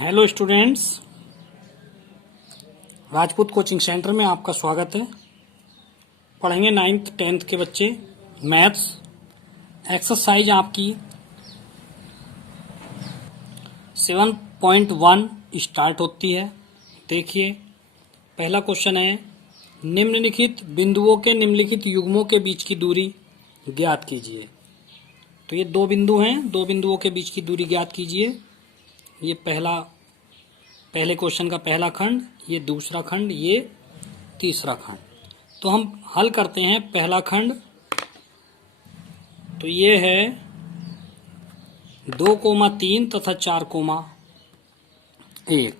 Hello students, Rajput coaching centre में आपका स्वागत है। पढ़ेंगे 9th 10th के बच्चे मैथ्स। एक्सरसाइज आपकी 7.1 स्टार्ट होती है। देखिए, पहला क्वेश्चन है, निम्नलिखित बिंदुओं के निम्नलिखित युग्मों के बीच की दूरी ज्ञात कीजिए। तो ये दो बिंदु हैं, दो बिंदुओं के बीच की दूरी ज्ञात कीजिए। ये पहले क्वेश्चन का पहला खंड, ये दूसरा खंड, ये तीसरा खंड। तो हम हल करते हैं पहला खंड। तो ये है 2,3 तथा 4,1।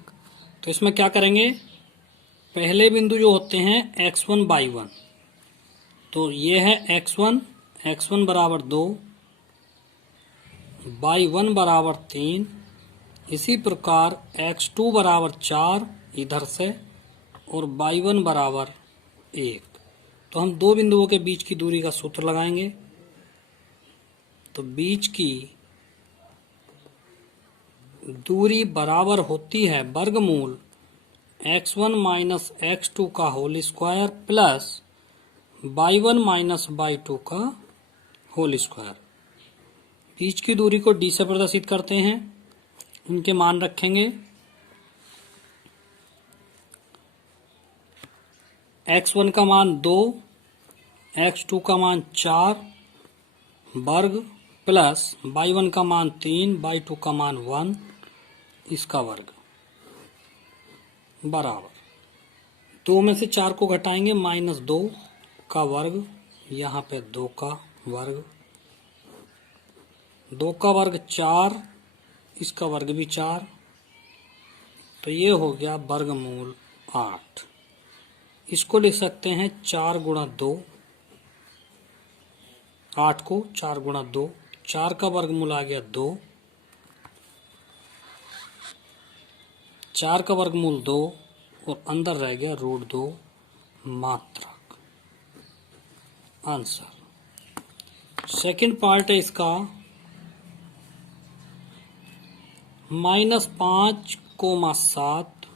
तो इसमें क्या करेंगे, पहले बिंदु जो होते हैं x1 by 1, तो ये है x1 बराबर 2, by 1 बराबर 3। इसी प्रकार x2 बराबर 4 इधर से, और y1 बराबर 1। तो हम दो बिंदुओं के बीच की दूरी का सूत्र लगाएंगे। तो बीच की दूरी बराबर होती है वर्गमूल x1 माइनस x2 का whole square plus y1 minus y2 का होल स्क्वायर। बीच की दूरी को d से प्रदर्शित करते हैं, इनके मान रखेंगे। x1 का मान 2, x2 का मान 4 वर्ग प्लस y1 का मान 3, y2 का मान 1, इसका वर्ग बराबर 2 में से 4 को घटाएंगे, -2 का वर्ग, यहाँ पे 2 का वर्ग, 2 का वर्ग 4, इसका वर्ग भी 4। तो ये हो गया वर्गमूल 8। इसको लिख सकते हैं 4 गुणा 2, 8 को 4 गुणा 2, 4 का वर्गमूल आ गया 2, 4 का वर्गमूल 2, और अंदर रह गया √2 मात्रक। आंसर। सेकंड पार्ट है इसका, -5,7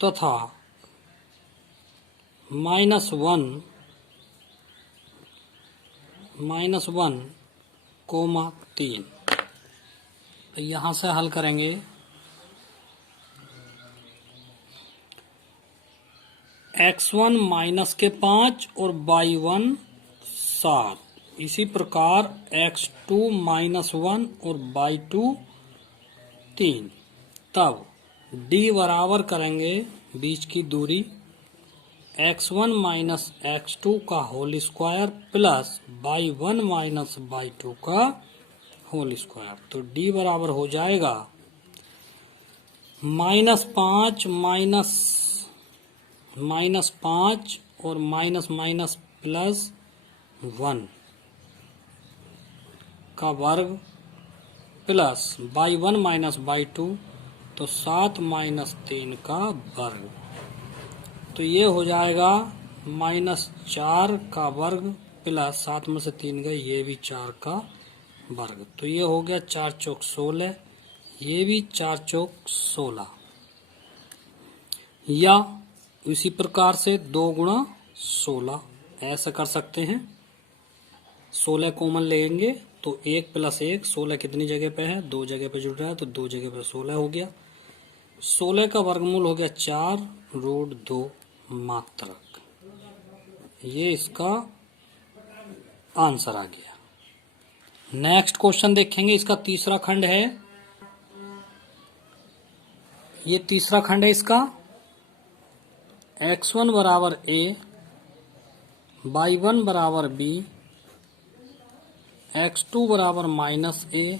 तथा -1,3। यहाँ से हल करेंगे। x1 -5 और y1 7। इसी प्रकार x2 -1 और y2 3। तब d बराबर करेंगे बीच की दूरी x1 माइनस x2 का whole square plus y1 minus y2 का होल स्क्वायर। तो d बराबर हो जाएगा -5 और माइनस प्लस 1 का वर्ग प्लस y1 माइनस y2, तो 7 - 3 का वर्ग। तो ये हो जाएगा -4 का वर्ग प्लस 7 में से 3 गए, ये भी 4 का वर्ग। तो ये हो गया 4 चौक 16, ये भी 4 चौक 16। या इसी प्रकार से 2 गुणा 16 ऐसा कर सकते हैं। 16 कॉमन लेंगे तो 1 + 1, 16 कितनी जगह पे है, 2 जगह पे जुड़ रहा है, तो 2 जगह पे 16 हो गया। 16 का वर्गमूल हो गया 4 √2 मात्रक। ये इसका आंसर आ गया। नेक्स्ट क्वेश्चन देखेंगे, इसका तीसरा खंड है। ये तीसरा खंड है इसका, x1 बराबर a, y1 बराबर b, x2 बराबर -a,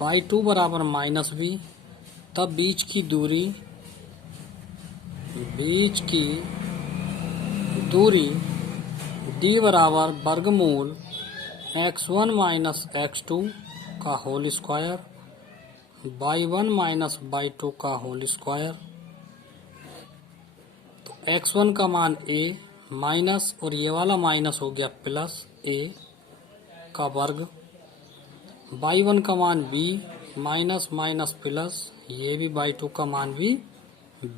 y2 बराबर -b। तब बीच की दूरी d बराबर वर्गमूल x1 माइनस x2 का whole square, y1 minus y2 का होल स्क्वायर। तो x1 का मान a माइनस, और ये वाला माइनस हो गया प्लस a का वर्ग, y1 का मान b, माइनस माइनस प्लस, ये भी बाई टू का मान भी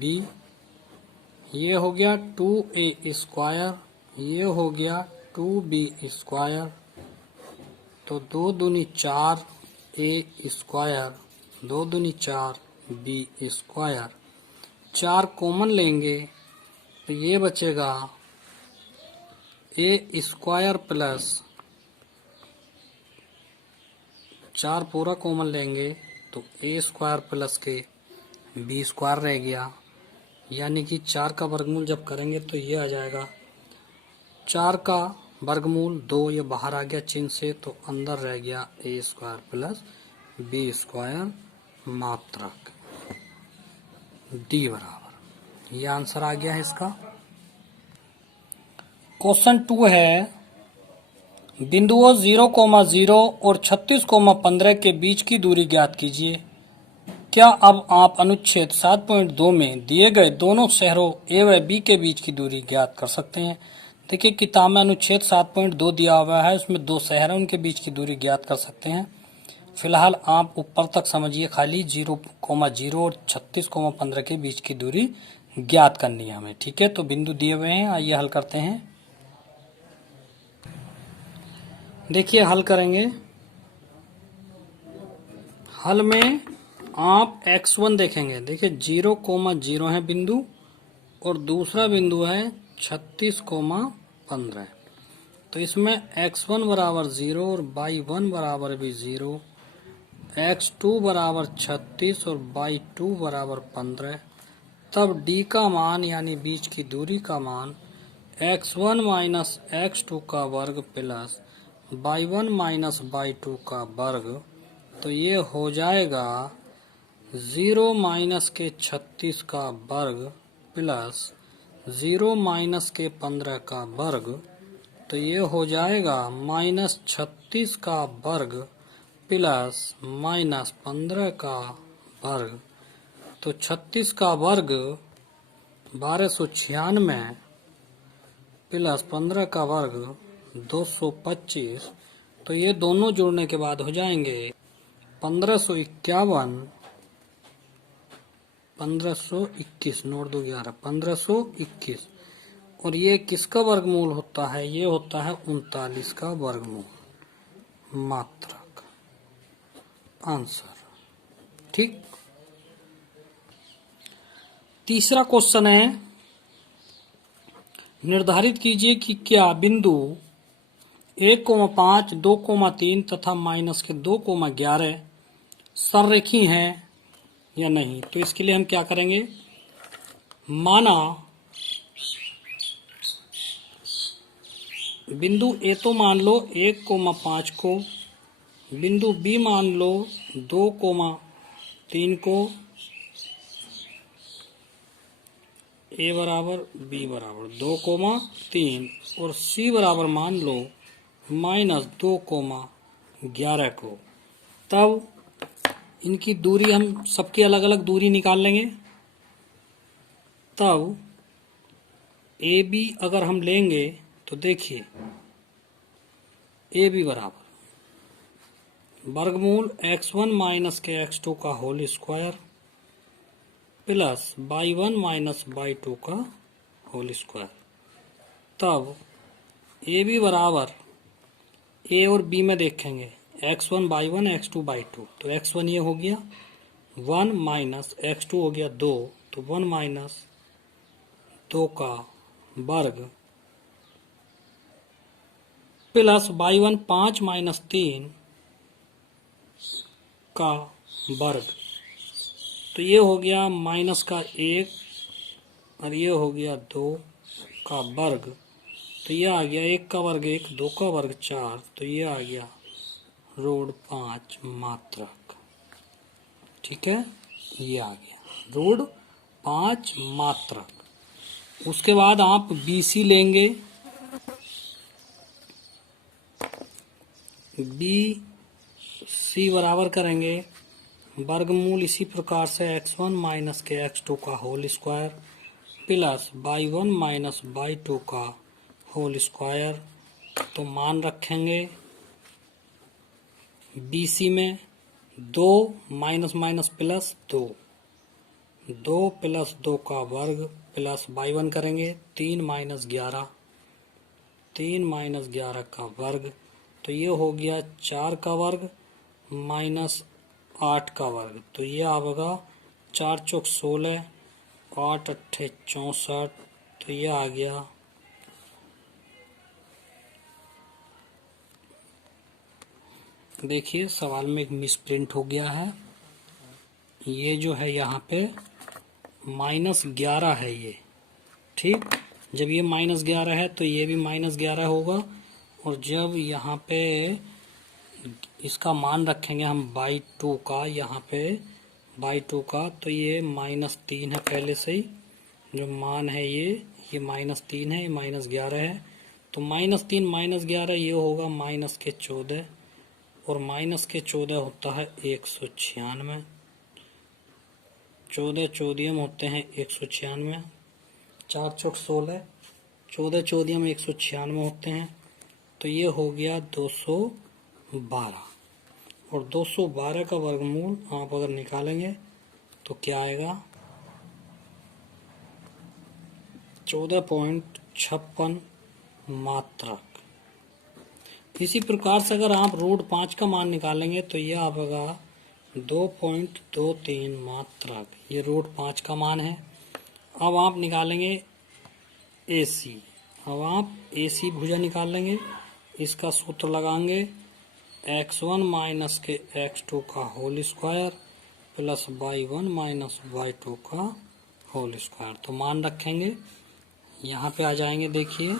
b, ये हो गया 2a स्क्वायर, ये हो गया 2b स्क्वायर, तो 2 दूनी 4 a स्क्वायर, 2 दूनी 4 b स्क्वायर। 4 कॉमन लेंगे तो ये बचेगा a स्क्वायर प्लस 4 पूरा कॉमन लेंगे तो a स्क्वायर प्लस के b स्क्वायर रह गया, यानी कि 4 का वर्गमूल जब करेंगे तो ये आ जाएगा 4 का वर्गमूल 2, ये बाहर आ गया चिन्ह से, तो अंदर रह गया a square plus b square मात्रक d बराबर, ये आंसर आ गया है इसका। क्वेश्चन 2 है, बिंदुओं 0,0 और 36,15 के बीच की दूरी ज्ञात कीजिए। क्या अब आप अनुच्छेद 7.2 में दिए गए दोनों शहरों ए व बी के बीच की दूरी ज्ञात कर सकते हैं? देखिए किताब में अनुच्छेद 7.2 दिया हुआ है, उसमें 2 शहर हैं, उनके बीच की दूरी ज्ञात कर सकते हैं। फिलहाल आप ऊपर तक समझिए, खाली 0,0 और 36,15 के बीच की दूरी ज्ञात करनी है हमें, ठीक है। तो बिंदु दिए हुए हैं, आइए हल करते हैं। देखिए हल करेंगे, हल में आप x1 देखेंगे, देखिए 0,0 है बिंदु और दूसरा बिंदु है 36,15, तो इसमें x1 बराबर 0 और y1 बराबर भी 0, x2 बराबर 36 और y2 बराबर 15, तब d का मान यानी बीच की दूरी का मान x1 माइनस x2 का वर्ग प्लस y1 माइनस y2 का वर्ग, तो ये हो जाएगा 0 माइनस के 36 का वर्ग प्लस 0 माइनस के 15 का वर्ग, तो ये हो जाएगा माइनस 36 का वर्ग प्लस माइनस 15 का वर्ग, तो 36 का वर्ग 1296 प्लस 15 का वर्ग 225, तो ये दोनों जोड़ने के बाद हो जाएंगे 1551, 1521, नोट दो 11, 1521, और ये किसका वर्गमूल होता है? ये होता है 39 का वर्गमूल मात्रक, आंसर, ठीक। तीसरा क्वेश्चन है, निर्धारित कीजिए कि क्या बिंदु 1,5, 2,3 तथा माइनस के 2,11 सररेखी हैं या नहीं। तो इसके लिए हम क्या करेंगे, माना बिंदु ए तो मान लो 1,5 को, बिंदु बी मान लो 2,3 को, ए बराबर बी बराबर 2,3 और सी बराबर मान लो माइनस 2,11 को, तब इनकी दूरी हम सबकी अलग अलग दूरी निकाल लेंगे। तब ए बी अगर हम लेंगे तो देखिए ए बी बराबर वर्गमूल x1 माइनस के x2 का whole square plus y1 minus y2 का होल स्क्वायर, तब ए बी बराबर ए और बी में देखेंगे x1 y1 x2 y2, तो x1 ये हो गया 1 माइनस x2 हो गया 2, तो 1 माइनस 2 का वर्ग प्लस y1 5 माइनस 3 का वर्ग, तो ये हो गया माइनस का 1 और ये हो गया 2 का वर्ग, तो ये आ गया 1 का वर्ग 1, 2 का वर्ग 4, तो ये आ गया रूट 5 मात्रक, ठीक है, ये आ गया रूट 5 मात्रक। उसके बाद आप BC लेंगे, BC बराबर करेंगे वर्गमूल इसी प्रकार से x1 माइनस के x2 का whole square plus y1 minus y2 का होल स्क्वायर, तो मान रखेंगे BC में दो माइनस माइनस प्लस दो, 2 प्लस 2 का वर्ग प्लस बाई 1 करेंगे 3 माइनस 11, 3 माइनस 11 का वर्ग, तो ये हो गया 4 का वर्ग माइनस 8 का वर्ग, तो ये आएगा 4 चौक 16, 8 अट्ठे 64, तो ये आ गया देखिए सवाल में एक मिसप्रिंट हो गया है। ये जो है यहाँ पे -11 है ये, ठीक। जब ये -11 है तो ये भी -11 होगा, और जब यहाँ पे इसका मान रखेंगे हम /2 का, यहाँ पे /2 का, तो ये -3 है पहले से ही, जो मान है ये -3 है, ये -11 है, तो -3 -11 ये होगा -14, और -14 होता है 196, 14 चौदियम होते हैं 196, 4 चौक 16, 14 चौदियम 196 होते हैं, तो ये हो गया 212, और 212 का वर्गमूल आप अगर निकालेंगे तो क्या आएगा 14.56 मात्रक। इसी प्रकार से अगर आप √5 का मान निकालेंगे तो यह आएगा 2.23 मात्रक, ये √5 का मान है। अब आप निकालेंगे AC, अब आप AC भुजा निकाल लेंगे, इसका सूत्र लगाएंगे x1 माइनस के x2 का whole square plus y1 minus y2 का होल स्क्वायर, तो मान रखेंगे यहाँ पे आ जाएंगे, देखिए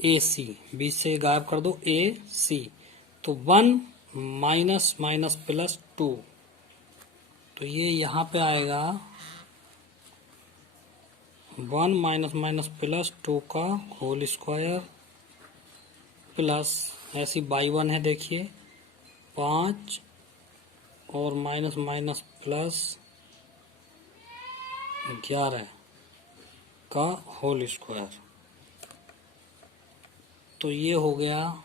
AC, B से गायब कर दो AC, तो 1 माइनस माइनस प्लस 2, तो ये यहाँ पे आएगा 1 माइनस माइनस प्लस 2 का होल स्क्वायर प्लस ऐसी बाई 1 है, देखिए 5 और माइनस माइनस प्लस 11 का होल स्क्वायर, तो ये हो गया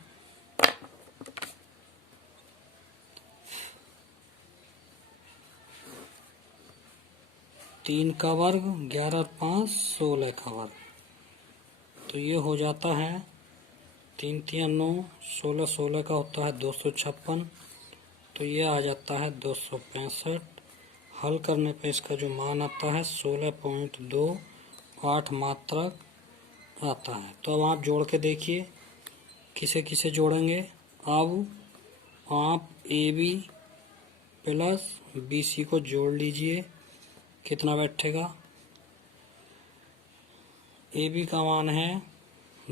3 का वर्ग, 11 और 5 16 का वर्ग, तो ये हो जाता है 3 3 9, 16 16 का होता है 256, तो ये आ जाता है 265। हल करने पे इसका जो मान आता है 16.28 मात्रक आता है। तो अब आप जोड़ के देखिए किसे किसे जोड़ेंगे। अब आप AB प्लस BC को जोड़ लीजिए, कितना बैठेगा। AB का मान है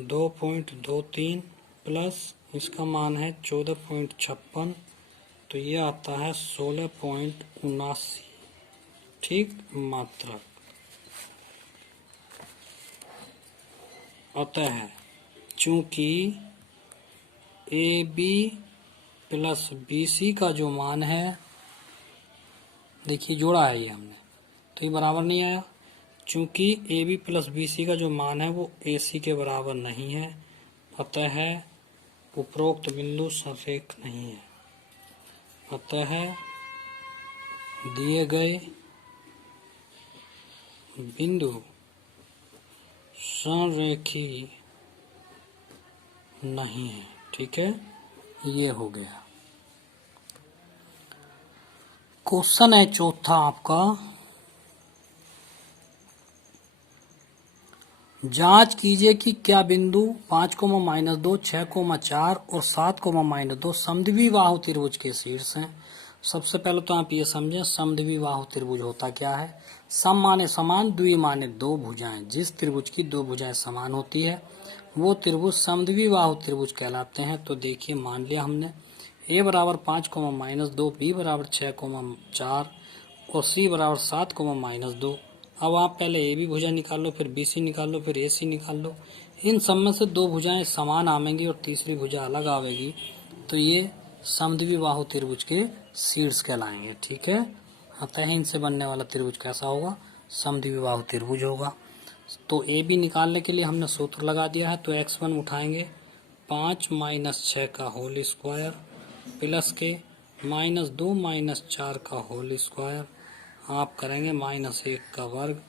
2.23 प्लस इसका मान है 14.56, तो ये आता है 16.79 ठीक मात्रक। अतः चूंकि AB प्लस BC का जो मान है, देखिए जोड़ा है ये हमने, तो ये बराबर नहीं आया। चूंकि AB प्लस BC का जो मान है वो AC के बराबर नहीं है, अतः उपरोक्त बिंदु संरेख नहीं है। अतः दिए गए बिंदु संरेखी नहीं है। ठीक है, ये हो गया। क्वेश्चन है चौथा आपका, जांच कीजिए कि क्या बिंदु 5,-2, 6,4 और 7,-2 समद्विबाहु त्रिभुज के शीर्ष हैं। सबसे पहले तो आप ये समझें समद्विबाहु त्रिभुज होता क्या है। सम माने समान, द्वि माने दो भुजाएं। जिस त्रिभुज की दो भुजाएं समान होती है वो त्रिभुज समद्विबाहु त्रिभुज कहलाते हैं। तो देखिए मान लिया हमने A बराबर 5,-2, B बराबर 6,4 और C बराबर 7,-2। अब आप पहले AB भुजा निकाल लो, फिर BC निकाल लो, फिर AC निकाल लो। इन सब में से दो भुजाएं समान आवेंगी और तीसरी भुजा अलग आवेगी, तो ये समद्विबाहु त्रिभुज के शीर्ष कहलाएंगे। ठीक है, अतः इनसे बनने वाला त्रिभुज कैसा होगा, समद्विबाहु त्रिभुज होगा। तो AB निकालने के लिए हमने सूत्र लगा दिया है। तो x1 उठाएंगे 5 - 6 का होल स्क्वायर प्लस के -2 -4 का होल स्क्वायर, आप करेंगे -1 का वर्ग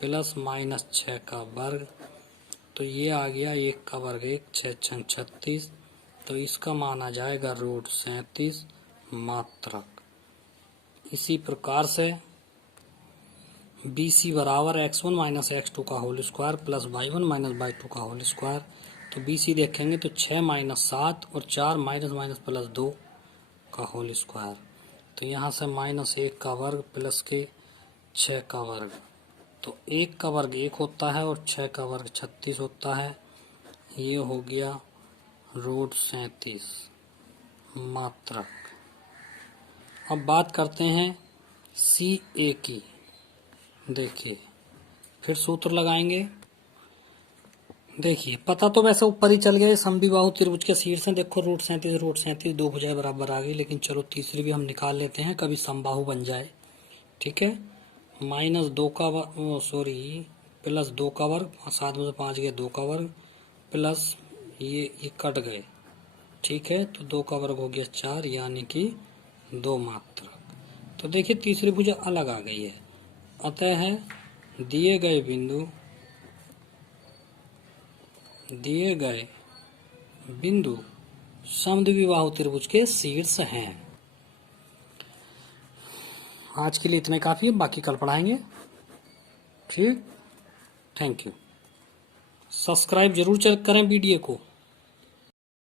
प्लस -6 का वर्ग, तो ये आ गया 1 का वर्ग 1, 6 6 36, तो इसका मान आ जाएगा √37 मात्रक। इसी प्रकार से BC बराबर x1 - x2 का whole square plus y1 - y2 का होल स्क्वायर, तो BC देखेंगे तो 6 - 7 और 4 -+2 का होल स्क्वायर, तो यहाँ से -1 का वर्ग प्लस के 6 का वर्ग, तो 1 का वर्ग 1 होता है और 6 का वर्ग 36 होता है। ये हो गया √37 मात्रक। अब बात करते हैं CA की। देखिए फिर सूत्र लगाएंगे। देखिए पता तो वैसे ऊपर ही चल गया, समद्विबाहु त्रिभुज के शीर्ष है, देखो √37 दो भुजाएं बराबर आ गई, लेकिन चलो तीसरी भी हम निकाल लेते हैं, कभी समबाहु बन जाए। ठीक है, -2 का प्लस 2 का वर्ग, 7 में से 5 गए 2 का वर्ग, प्लस ये कट गए। ठीक है, तो 2 का वर्ग हो गया 4, यानी कि 2 मात्रक। तो देखिए तीसरी भुजा अलग आ गई है, अतः दिए गए बिंदु समद्विबाहु त्रिभुज के शीर्ष हैं। आज के लिए इतने काफी है, बाकी कल पढ़ाएंगे। ठीक, थैंक यू। सब्सक्राइब जरूर करें वीडियो को।